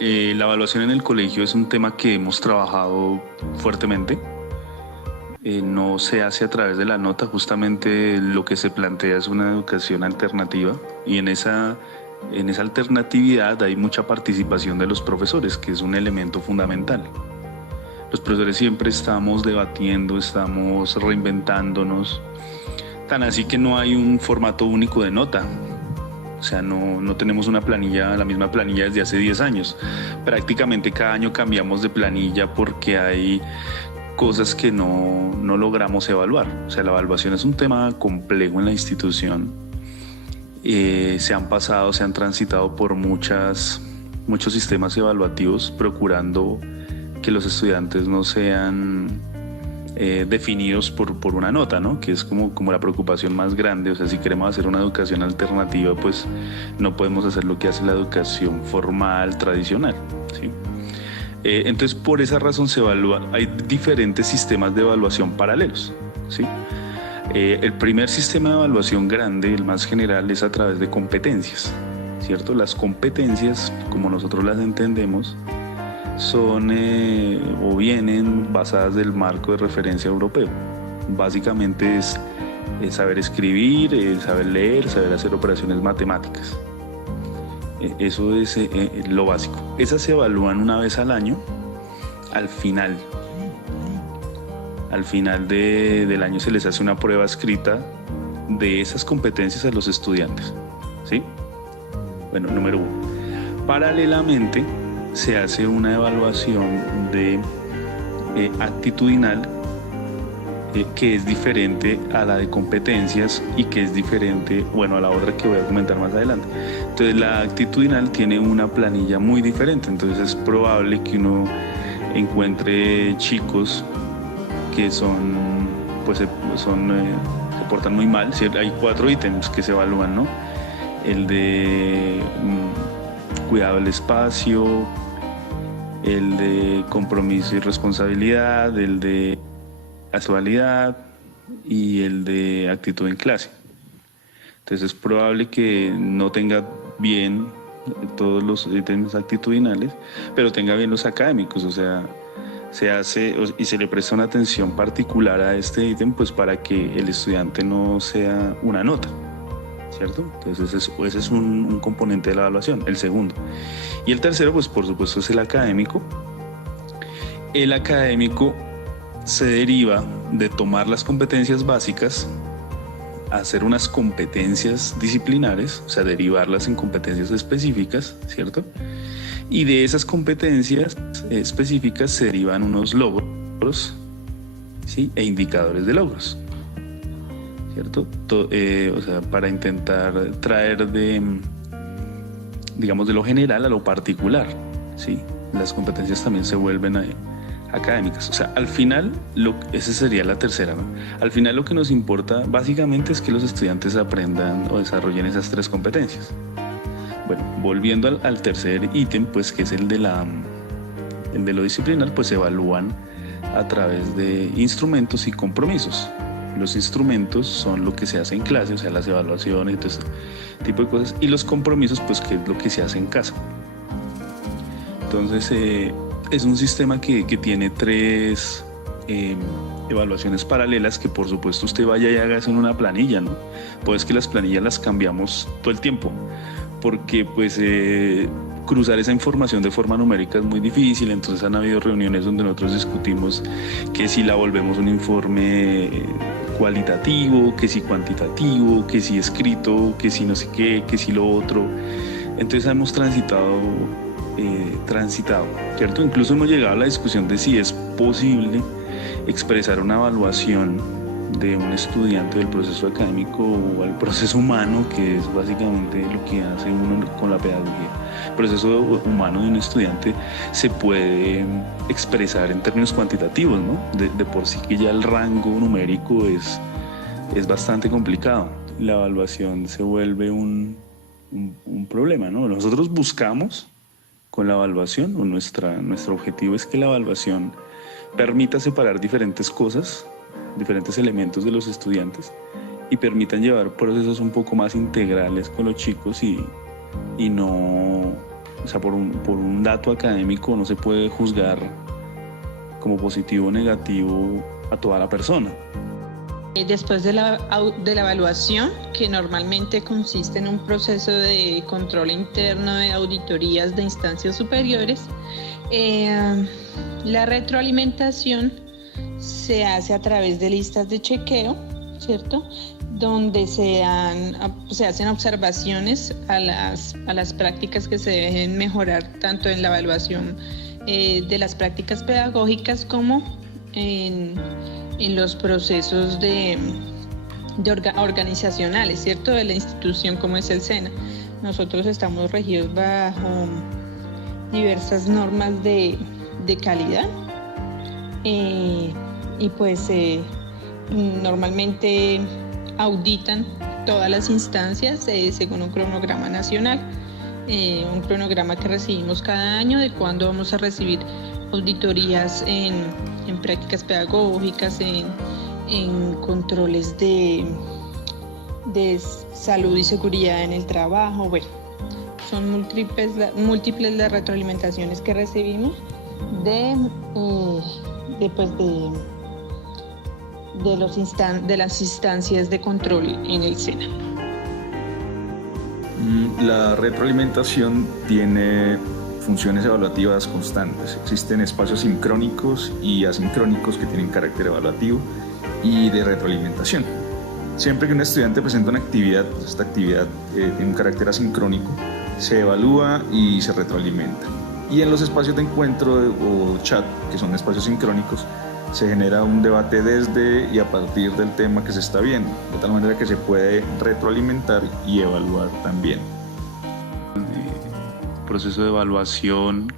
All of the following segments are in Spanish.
La evaluación en el colegio es un tema que hemos trabajado fuertemente. No se hace a través de la nota, justamente lo que se plantea es una educación alternativa y en esa alternatividad hay mucha participación de los profesores, que es un elemento fundamental. Los profesores siempre estamos debatiendo, estamos reinventándonos, tan así que no hay un formato único de nota. O sea, no tenemos una planilla, la misma planilla desde hace 10 años. Prácticamente cada año cambiamos de planilla porque hay cosas que no logramos evaluar. O sea, la evaluación es un tema complejo en la institución. Se han transitado por muchos sistemas evaluativos procurando que los estudiantes no sean definidos por una nota, ¿no? Que es como la preocupación más grande. O sea, si queremos hacer una educación alternativa, pues no podemos hacer lo que hace la educación formal, tradicional, ¿sí? Entonces, por esa razón se evalúa. Hay diferentes sistemas de evaluación paralelos, ¿sí? El primer sistema de evaluación grande, el más general, es a través de competencias, ¿cierto? Las competencias, como nosotros las entendemos, son o vienen basadas del marco de referencia europeo. Básicamente es saber escribir, saber leer, saber hacer operaciones matemáticas. Eso es lo básico. Esas se evalúan una vez al año, al final. Al final del año se les hace una prueba escrita de esas competencias a los estudiantes, ¿sí? Bueno, número 1. Paralelamente, se hace una evaluación de actitudinal que es diferente a la de competencias y que es diferente, bueno, a la otra que voy a comentar más adelante. Entonces, la actitudinal tiene una planilla muy diferente, entonces es probable que uno encuentre chicos que se portan muy mal. Hay 4 ítems que se evalúan, ¿no? El de cuidado del espacio, el de compromiso y responsabilidad, el de casualidad y el de actitud en clase. Entonces es probable que no tenga bien todos los ítems actitudinales, pero tenga bien los académicos. O sea, se hace y se le presta una atención particular a este ítem, pues para que el estudiante no sea una nota, ¿cierto? Entonces ese es un componente de la evaluación, el segundo. Y el tercero, pues por supuesto, es el académico. El académico se deriva de tomar las competencias básicas, hacer unas competencias disciplinares, o sea, derivarlas en competencias específicas, ¿cierto? Y de esas competencias específicas se derivan unos logros, ¿sí? E indicadores de logros, ¿cierto? O sea, para intentar traer de lo general a lo particular, ¿sí? Las competencias también se vuelven académicas. O sea, al final, esa sería la tercera, ¿no? Al final lo que nos importa básicamente es que los estudiantes aprendan o desarrollen esas 3 competencias. Bueno, volviendo al tercer ítem, pues que es el de lo disciplinar, pues se evalúan a través de instrumentos y compromisos. Los instrumentos son lo que se hace en clase, o sea, las evaluaciones, todo este tipo de cosas, y los compromisos, pues que es lo que se hace en casa. Entonces, es un sistema que tiene 3 evaluaciones paralelas que por supuesto usted vaya y haga eso en una planilla, ¿no? Pues que las planillas las cambiamos todo el tiempo, porque pues cruzar esa información de forma numérica es muy difícil. Entonces han habido reuniones donde nosotros discutimos que si la volvemos un informe cualitativo, que si cuantitativo, que si escrito, que si no sé qué, que si lo otro. Entonces hemos transitado, ¿cierto? Incluso hemos llegado a la discusión de si es posible expresar una evaluación de un estudiante del proceso académico o al proceso humano, que es básicamente lo que hace uno con la pedagogía. El proceso humano de un estudiante se puede expresar en términos cuantitativos, ¿no? De por sí que ya el rango numérico es bastante complicado. La evaluación se vuelve un problema, ¿no? Nosotros buscamos con la evaluación, o nuestro objetivo es que la evaluación permita separar diferentes cosas, diferentes elementos de los estudiantes y permitan llevar procesos un poco más integrales con los chicos y no O sea, por un dato académico no se puede juzgar como positivo o negativo a toda la persona. Después de la evaluación, que normalmente consiste en un proceso de control interno de auditorías de instancias superiores, la retroalimentación se hace a través de listas de chequeo, ¿cierto?, donde se hacen observaciones a las prácticas que se deben mejorar, tanto en la evaluación de las prácticas pedagógicas como en los procesos organizacionales, ¿cierto?, de la institución como es el SENA. Nosotros estamos regidos bajo diversas normas de calidad y pues normalmente auditan todas las instancias según un cronograma nacional, un cronograma que recibimos cada año de cuándo vamos a recibir auditorías en prácticas pedagógicas, en controles de salud y seguridad en el trabajo. Bueno, son múltiples las retroalimentaciones que recibimos de las instancias de control en el SENA. La retroalimentación tiene funciones evaluativas constantes. Existen espacios sincrónicos y asincrónicos que tienen carácter evaluativo y de retroalimentación. Siempre que un estudiante presenta una actividad, pues esta actividad tiene un carácter asincrónico, se evalúa y se retroalimenta. Y en los espacios de encuentro o chat, que son espacios sincrónicos, se genera un debate desde y a partir del tema que se está viendo, de tal manera que se puede retroalimentar y evaluar también. El proceso de evaluación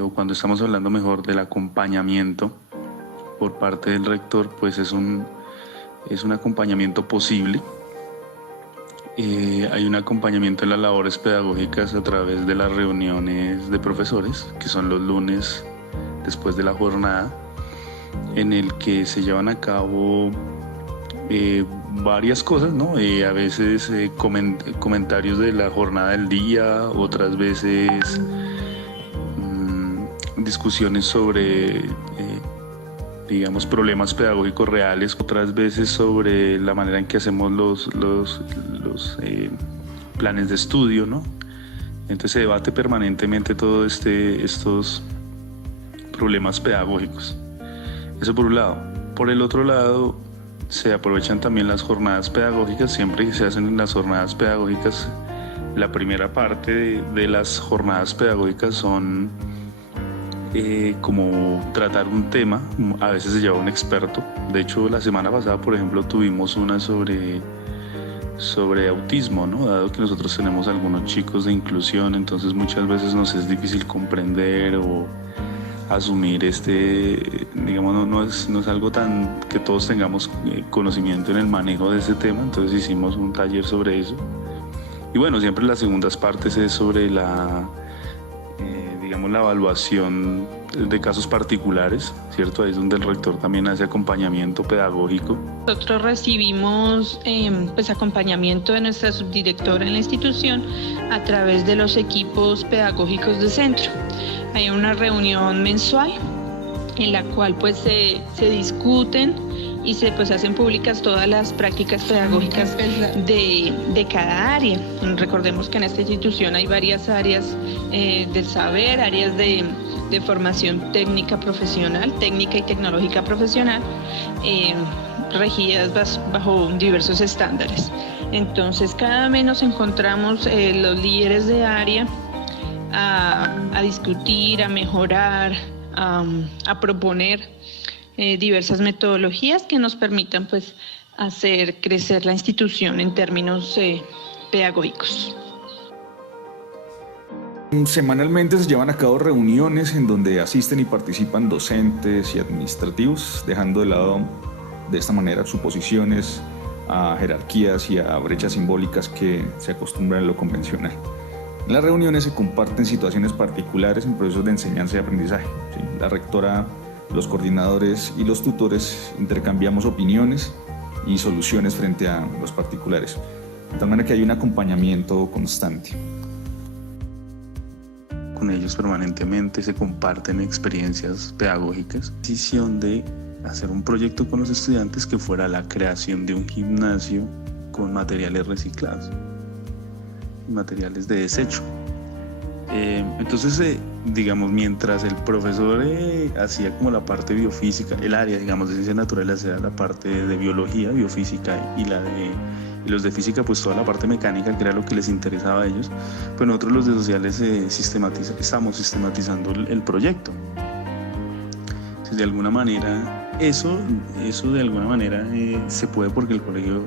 o cuando estamos hablando mejor del acompañamiento por parte del rector, pues es un acompañamiento posible. Hay un acompañamiento en las labores pedagógicas a través de las reuniones de profesores, que son los lunes después de la jornada, en el que se llevan a cabo varias cosas, ¿no? A veces comentarios de la jornada del día, otras veces discusiones sobre digamos problemas pedagógicos reales, otras veces sobre la manera en que hacemos los planes de estudio, ¿no? Entonces se debate permanentemente todos estos problemas pedagógicos. Eso por un lado. Por el otro lado, se aprovechan también las jornadas pedagógicas. Siempre que se hacen en las jornadas pedagógicas, la primera parte de las jornadas pedagógicas son como tratar un tema. A veces se lleva un experto. De hecho, la semana pasada, por ejemplo, tuvimos una sobre autismo, ¿no? Dado que nosotros tenemos algunos chicos de inclusión, entonces muchas veces nos es difícil comprender o asumir digamos, no es algo tan que todos tengamos conocimiento en el manejo de ese tema. Entonces hicimos un taller sobre eso. Y bueno, siempre las segundas partes es sobre digamos, la evaluación de casos particulares, ¿cierto? Ahí es donde el rector también hace acompañamiento pedagógico. Nosotros recibimos pues acompañamiento de nuestra subdirectora en la institución a través de los equipos pedagógicos de centro. Hay una reunión mensual en la cual pues se discuten y se pues hacen públicas todas las prácticas pedagógicas de cada área. Recordemos que en esta institución hay varias áreas del saber, áreas de formación técnica profesional, técnica y tecnológica profesional, regidas bajo diversos estándares. Entonces cada mes nos encontramos los líderes de área a discutir, a mejorar, a proponer diversas metodologías que nos permitan pues hacer crecer la institución en términos pedagógicos. Semanalmente se llevan a cabo reuniones en donde asisten y participan docentes y administrativos, dejando de lado de esta manera suposiciones a jerarquías y a brechas simbólicas que se acostumbran en lo convencional. En las reuniones se comparten situaciones particulares en procesos de enseñanza y aprendizaje. ¿Sí? La rectora, los coordinadores y los tutores intercambiamos opiniones y soluciones frente a los particulares, de tal manera que hay un acompañamiento constante. con ellos permanentemente, se comparten experiencias pedagógicas. Decisión de hacer un proyecto con los estudiantes que fuera la creación de un gimnasio con materiales reciclados, materiales de desecho. Entonces, digamos, mientras el profesor hacía como la parte biofísica, el área, digamos, de ciencias naturales hacía la parte de biología, biofísica, y los de física, pues toda la parte mecánica, que era lo que les interesaba a ellos, pues nosotros los de sociales estamos sistematizando el proyecto. Entonces, de alguna manera, eso de alguna manera se puede, porque el colegio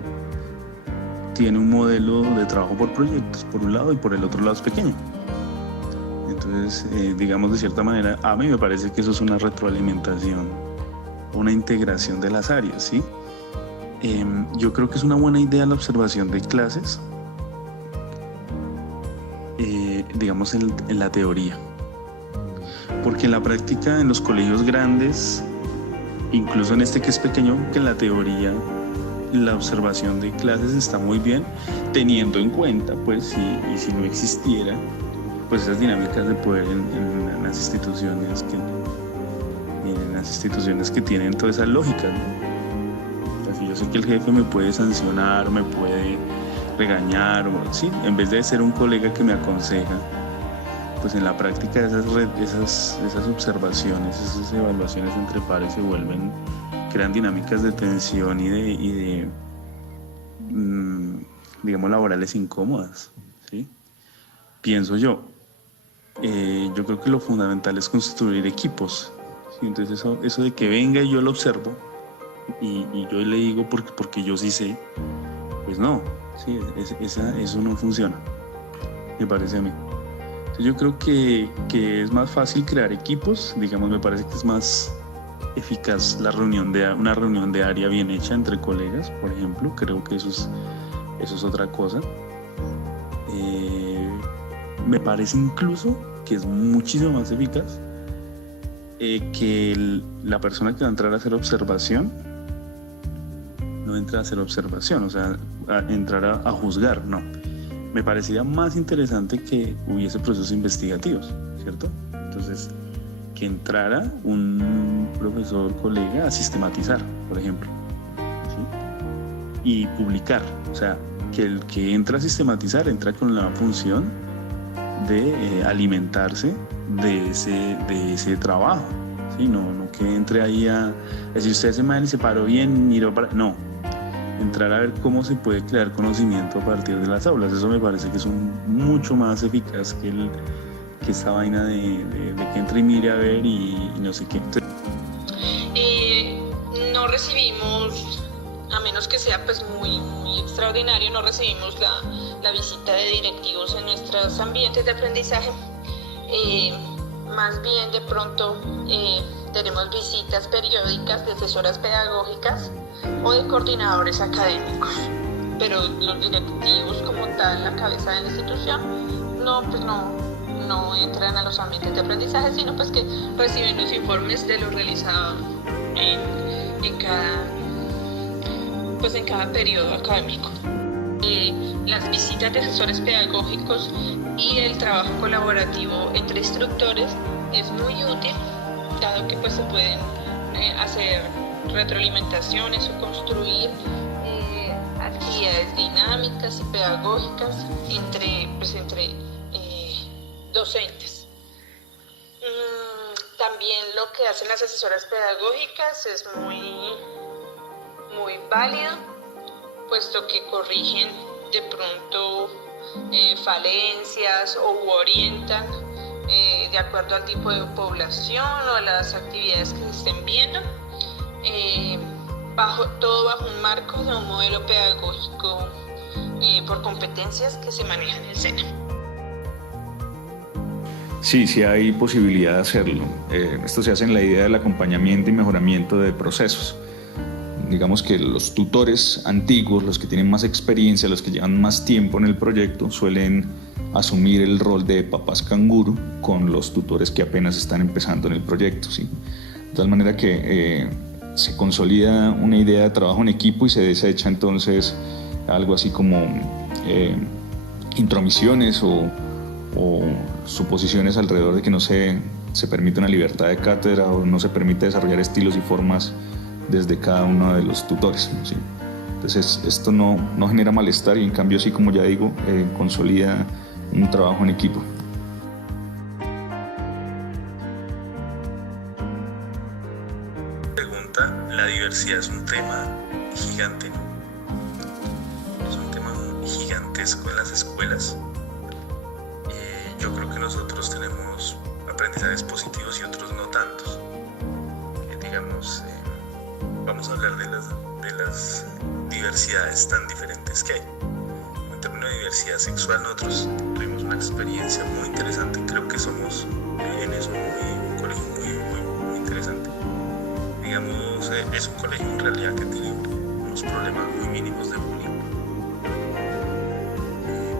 tiene un modelo de trabajo por proyectos, por un lado, y por el otro lado es pequeño. Entonces, digamos, de cierta manera, a mí me parece que eso es una retroalimentación, una integración de las áreas, ¿sí? Yo creo que es una buena idea la observación de clases, digamos, en la teoría. Porque en la práctica, en los colegios grandes, incluso en este que es pequeño, que en la teoría la observación de clases está muy bien, teniendo en cuenta, pues, y si no existiera, pues esas dinámicas de poder en las instituciones que tienen todas esas lógicas, ¿no? Así yo sé que el jefe me puede sancionar, me puede regañar, ¿sí? En vez de ser un colega que me aconseja, pues en la práctica esas observaciones, esas evaluaciones entre pares crean dinámicas de tensión y de digamos, laborales incómodas, ¿sí? Pienso yo. Yo creo que lo fundamental es construir equipos, ¿sí? Entonces eso de que venga y yo lo observo y yo le digo porque yo sí sé, pues no, ¿sí? Eso no funciona, me parece a mí. Entonces yo creo que es más fácil crear equipos, digamos, me parece que es más eficaz una reunión de área bien hecha entre colegas, por ejemplo. Creo que eso es otra cosa. Me parece incluso que es muchísimo más eficaz que la persona que va a entrar a hacer observación no entra a hacer observación, o sea, entrar a juzgar, no. Me parecería más interesante que hubiese procesos investigativos, ¿cierto? Entonces, que entrara un profesor, colega, a sistematizar, por ejemplo, ¿sí? Y publicar, o sea, que el que entra a sistematizar entra con la función de alimentarse de ese trabajo, ¿sí? No que entre ahí a decir, usted se mal y se paró bien, miró para... No, entrar a ver cómo se puede crear conocimiento a partir de las aulas. Eso me parece que es mucho más eficaz que esta vaina de que entre y mire a ver y no sé qué. No recibimos, a menos que sea pues muy, muy extraordinario, no recibimos la visita de directivos en nuestros ambientes de aprendizaje. Más bien de pronto tenemos visitas periódicas de asesoras pedagógicas o de coordinadores académicos, pero los directivos como tal, la cabeza de la institución, no entran a los ambientes de aprendizaje, sino pues que reciben los informes de lo realizado en cada periodo académico. Las visitas de asesores pedagógicos y el trabajo colaborativo entre instructores es muy útil, dado que pues se pueden hacer retroalimentaciones o construir actividades dinámicas y pedagógicas entre docentes. También lo que hacen las asesoras pedagógicas es muy válido, puesto que corrigen de pronto falencias o orientan de acuerdo al tipo de población o a las actividades que se estén viendo, todo bajo un marco de un modelo pedagógico por competencias que se manejan en el SENA. Sí hay posibilidad de hacerlo. Esto se hace en la idea del acompañamiento y mejoramiento de procesos. Digamos que los tutores antiguos, los que tienen más experiencia, los que llevan más tiempo en el proyecto, suelen asumir el rol de papás canguro con los tutores que apenas están empezando en el proyecto, ¿sí? De tal manera que se consolida una idea de trabajo en equipo y se desecha entonces algo así como intromisiones o o suposiciones alrededor de que no se permite una libertad de cátedra o no se permite desarrollar estilos y formas desde cada uno de los tutores, ¿sí? Entonces esto no genera malestar y en cambio sí, como ya digo, consolida un trabajo en equipo. La diversidad es un tema gigante, es un tema gigantesco en las escuelas. Yo creo que nosotros tenemos aprendizajes positivos y otros no tantos. Vamos a hablar de las diversidades tan diferentes que hay. En términos de diversidad sexual, nosotros tuvimos una experiencia muy interesante. Creo que somos en eso un colegio muy interesante. Es un colegio en realidad que tiene unos problemas muy mínimos de bullying,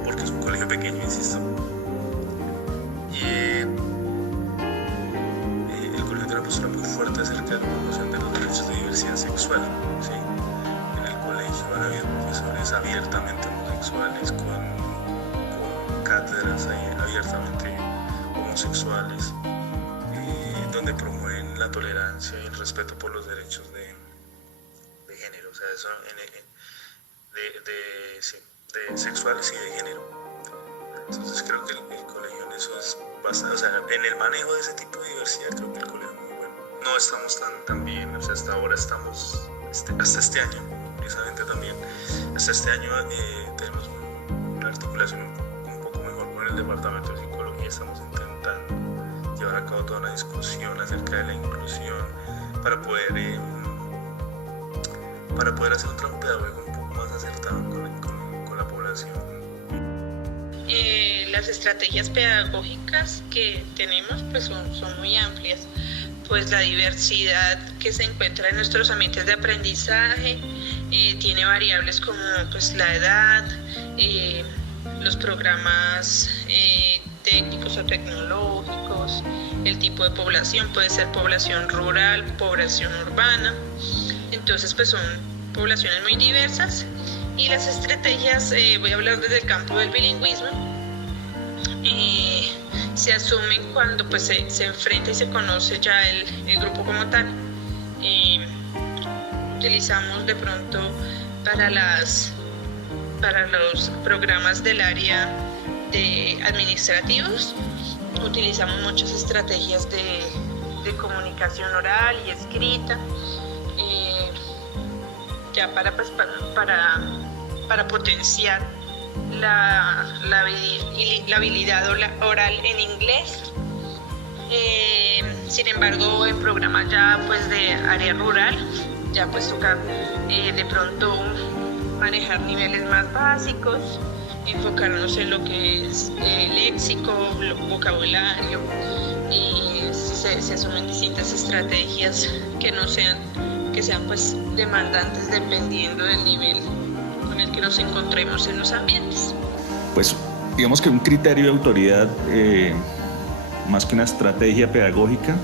porque es un colegio pequeño, insisto, y el colegio tiene una postura muy fuerte acerca de la promoción de los derechos de diversidad sexual, ¿sí? En el colegio van a haber profesores abiertamente homosexuales con cátedras abiertamente homosexuales, donde promueven la tolerancia y el respeto por los derechos de género, o sea, eso de sexuales y de género. Entonces creo que el colegio en eso es bastante, o sea, en el manejo de ese tipo de diversidad creo que el colegio es muy bueno. No estamos tan bien, o sea, hasta ahora estamos, hasta este año, precisamente también, hasta este año tenemos una articulación un poco mejor con el departamento de psicología, estamos intentando llevar a cabo toda una discusión acerca de la inclusión para poder hacer un trabajo pedagógico un poco más acertado con la población. Las estrategias pedagógicas que tenemos pues son muy amplias, pues la diversidad que se encuentra en nuestros ambientes de aprendizaje tiene variables como pues la edad, los programas técnicos o tecnológicos, el tipo de población, puede ser población rural, población urbana, entonces pues son poblaciones muy diversas y las estrategias, voy a hablar desde el campo del bilingüismo, se asumen cuando pues se enfrenta y se conoce ya el grupo como tal. Utilizamos de pronto para los programas del área de administrativos, utilizamos muchas estrategias de comunicación oral y escrita, ya para potenciar la habilidad oral en inglés. Sin embargo, en programas ya pues de área rural, ya pues toca de pronto manejar niveles más básicos, enfocarnos en lo que es léxico, vocabulario, y se asumen distintas estrategias que sean pues demandantes dependiendo del nivel con el que nos encontremos en los ambientes. Pues digamos que un criterio de autoridad, más que una estrategia pedagógica,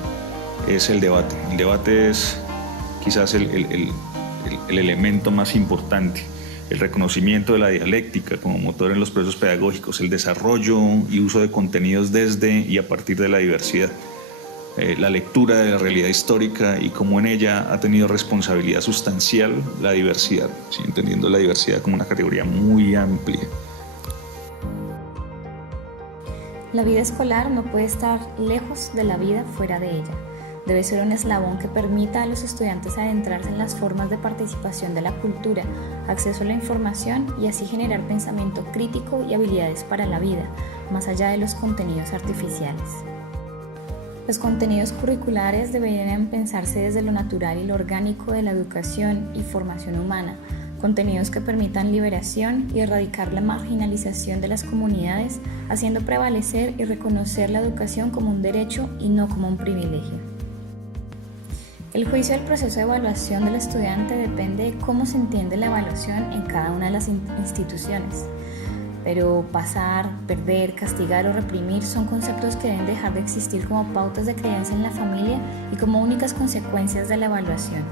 es el debate. El debate es quizás el elemento más importante. El reconocimiento de la dialéctica como motor en los procesos pedagógicos, el desarrollo y uso de contenidos desde y a partir de la diversidad, la lectura de la realidad histórica y cómo en ella ha tenido responsabilidad sustancial la diversidad, ¿sí? Entendiendo la diversidad como una categoría muy amplia. La vida escolar no puede estar lejos de la vida fuera de ella. Debe ser un eslabón que permita a los estudiantes adentrarse en las formas de participación de la cultura, acceso a la información y así generar pensamiento crítico y habilidades para la vida, más allá de los contenidos artificiales. Los contenidos curriculares deberían pensarse desde lo natural y lo orgánico de la educación y formación humana, contenidos que permitan liberación y erradicar la marginalización de las comunidades, haciendo prevalecer y reconocer la educación como un derecho y no como un privilegio. El juicio del proceso de evaluación del estudiante depende de cómo se entiende la evaluación en cada una de las instituciones. Pero pasar, perder, castigar o reprimir son conceptos que deben dejar de existir como pautas de creencia en la familia y como únicas consecuencias de la evaluación.